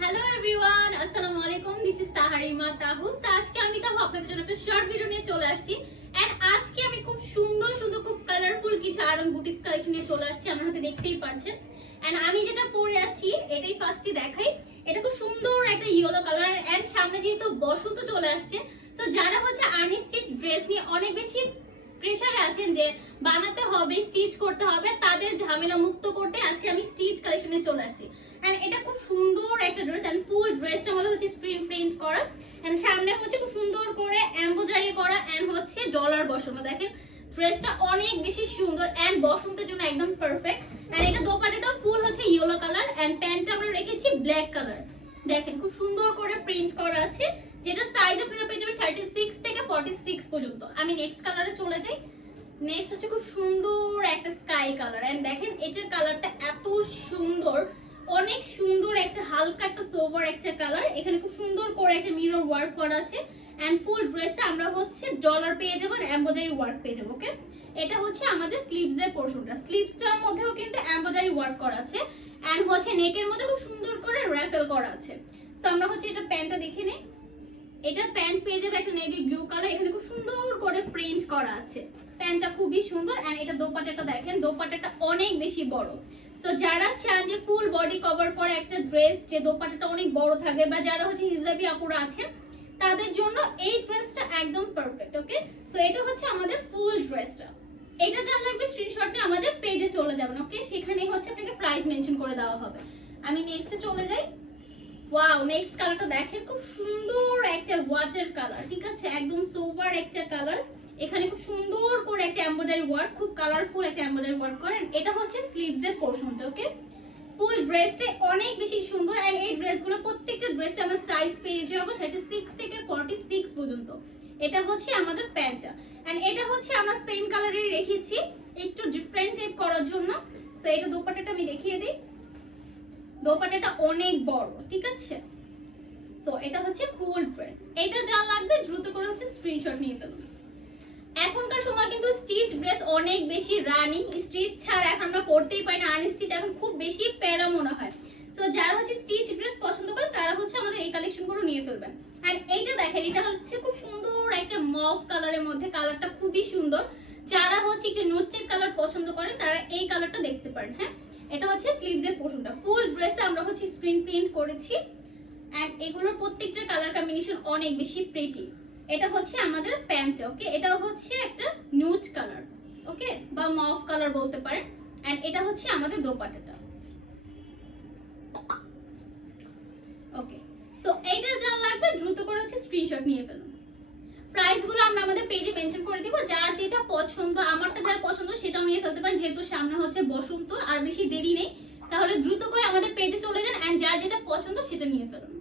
Hello everyone, আসসালামু আলাইকুম। This is Tahrima Tahu. আজকে আমি তাহু আপনাদের জন্য একটা শর্ট ভিডিও নিয়ে চলে আসছি। এন্ড আজকে আমি খুব সুন্দর সুন্দর খুব কালারফুল কিছু আরং বুটিক্স কালেকশন নিয়ে চলে আসছি। আমার হাতে দেখতেই পাচ্ছেন। এন্ড আমি যেটা পরে আছি এটাই ফার্স্টই দেখাই। এটা খুব সুন্দর একটা ইয়েলো কালার। এন্ড সামনে যেহেতু বসন্ত চলে আসছে, সো যারা হচ্ছে আনস্টিচ ড্রেস নিয়ে অনেক বেশি প্রেসারে আছেন যে বানাতে হবে, স্টিচ করতে হবে, তাদের ঝামেলা মুক্ত করতে আজকে আমি স্টিচ কালেকশনে চলে আসছি। এন্ড এটা খুব সুন্দর একটা ড্রেস। এন্ড ফুল ড্রেসটা আমাদের হচ্ছে স্ক্রিন প্রিন্ট করা। এন্ড সামনে হচ্ছে খুব সুন্দর করে এমব্রয়ডারি করা এন্ড হচ্ছে ডলার বসানো। দেখেন ড্রেসটা অনেক বেশি সুন্দর এন্ড বসন্তের জন্য একদম পারফেক্ট। এন্ড এটা দোপাট্টাটা ফুল হচ্ছে ইয়েলো কালার এন্ড প্যান্টটা আমরা রেখেছি ব্ল্যাক কালার। দেখেন খুব সুন্দর করে প্রিন্ট করা আছে, যেটা সাইজ আপনারা পেয়ে যাবেন 36 থেকে 46 পর্যন্ত। আমি নেক্সট কালারে চলে যাই। নেক্সট হচ্ছে খুব সুন্দর একটা স্কাই কালার। এন্ড দেখেন এটার কালারটা এত সুন্দর, অনেক সুন্দর একটা হালকা একটা সোভার একটা কালার। এখানে খুব সুন্দর করে একটা মিরর ওয়ার্ক করা আছে এন্ড ফুল ড্রেসে আমরা হচ্ছে ডলার পেয়ে যাবো, এমব্রয়ডারি ওয়ার্ক পেয়ে যাবো। ওকে, এটা হচ্ছে আমাদের স্লিভস এর পোরশনটা। স্লিভসটার মধ্যেও কিন্তু এমব্রয়ডারি ওয়ার্ক করা আছে এন্ড হচ্ছে নেকের মধ্যে খুব সুন্দর করে র্যাফেল করা আছে। তো আমরা হচ্ছে এটা প্যান্টটা দেখে নেই। এটা প্যান্ট পেয়ে যাবে একটা নেভি ব্লু কালার। এখানে খুব সুন্দর করে প্রিন্ট করা আছে। প্যান্টটা খুবই সুন্দর এন্ড এটা দোপাট্টাটা দেখেন, দোপাট্টাটা অনেক বেশি বড়। সো যারা চান যে ফুল বডি কভার করে একটা ড্রেস যে দোপাট্টাটা অনেক বড় থাকবে, বা যারা হচ্ছে হিজাবি আপুরা আছেন তাদের জন্য এই ড্রেসটা একদম পারফেক্ট। ওকে, সো এটা হচ্ছে আমাদের ফুল ড্রেসটা। এটা যা লাগবে স্ক্রিনশট নিয়ে আমাদের পেজে চলে যাবেন। ওকে, সেখানে হচ্ছে আপনাকে প্রাইস মেনশন করে দেওয়া হবে। আমি নেক্সটে চলে যাই। ওয়াও, নেক্সট কালারটা দেখেন, খুব সুন্দর একটা ওয়াটার কালার। ঠিক আছে, একদম সোভার একটা কালার। এখানে খুব সুন্দর করে একটা এমব্রয়ডারি ওয়ার্ক, খুব কালারফুল একটা এমব্রয়ডারি ওয়ার্ক করেন। এটা হচ্ছে স্লিভস এর পোরশনটা। ওকে, ফুল ড্রেসটা অনেক বেশি সুন্দর এন্ড এই ড্রেসগুলো প্রত্যেকটা ড্রেসে আমরা সাইজ পেয়ে যাবো 36 থেকে 46 পর্যন্ত। এটা হচ্ছে আমাদের প্যান্টটা এন্ড এটা হচ্ছে আমরা সেম কালারের রেখেছি একটু ডিফারেন্ট টাইপ করার জন্য। সো এটা দোপাট্টাটা আমি দেখিয়ে দিই। দোপাট্টাটা অনেক বড়, ঠিক আছে। সো এটা হচ্ছে ফুল ড্রেস। এটা যা লাগবে দ্রুত করে হচ্ছে স্ক্রিনশট নিয়ে ফেলুন। এখনকার সময় কিন্তু স্টিচ ড্রেস অনেক বেশি রানিং। স্টিচ ছাড়া এখন আমরা পড়তেই পারি না, আনস্টিচ এখন খুব বেশি প্যারা মনে হয়। সো যারা হচ্ছে স্টিচ ড্রেস পছন্দ করেন তারা হচ্ছে আমাদের এই কালেকশনগুলো নিয়ে ফেলবেন। আর এইটা দেখেন, এটা হচ্ছে খুব সুন্দর একটা মভ কালারের মধ্যে। কালারটা খুবই সুন্দর। যারা হচ্ছে একটু নুটচেক কালার পছন্দ করেন তারা এই কালারটা দেখতে পারেন। হ্যাঁ, এটা হচ্ছে স্লিভস এর পোরশনটা। ফুল ড্রেসে আমরা হচ্ছে স্ক্রিন প্রিন্ট করেছি এন্ড এগুলোর প্রত্যেকটা কালার কম্বিনেশন অনেক বেশি প্রিটি। এটা হচ্ছে আমাদের প্যান্ট। ওকে, এটা হচ্ছে একটা নিউড কালার, ওকে, বা মভ কালার বলতে পারেন। এন্ড এটা হচ্ছে আমাদের দোপাট্টাটা। ওকে, সো এইটা যা লাগবে দ্রুত করে হচ্ছে স্ক্রিনশট নিয়ে ফেলুন। প্রাইসগুলো আমরা আমাদের পেজে মেনশন করে দিব। যার যেটা পছন্দ, আমারটা যার পছন্দ সেটাও নিয়ে ফেলতে পারেন, যেহেতু সামনে হচ্ছে বসন্ত আর বেশি দেরি নেই। তাহলে দ্রুত করে আমাদের পেজে চলে যান এন্ড যার যেটা পছন্দ সেটা নিয়ে ফেলুন।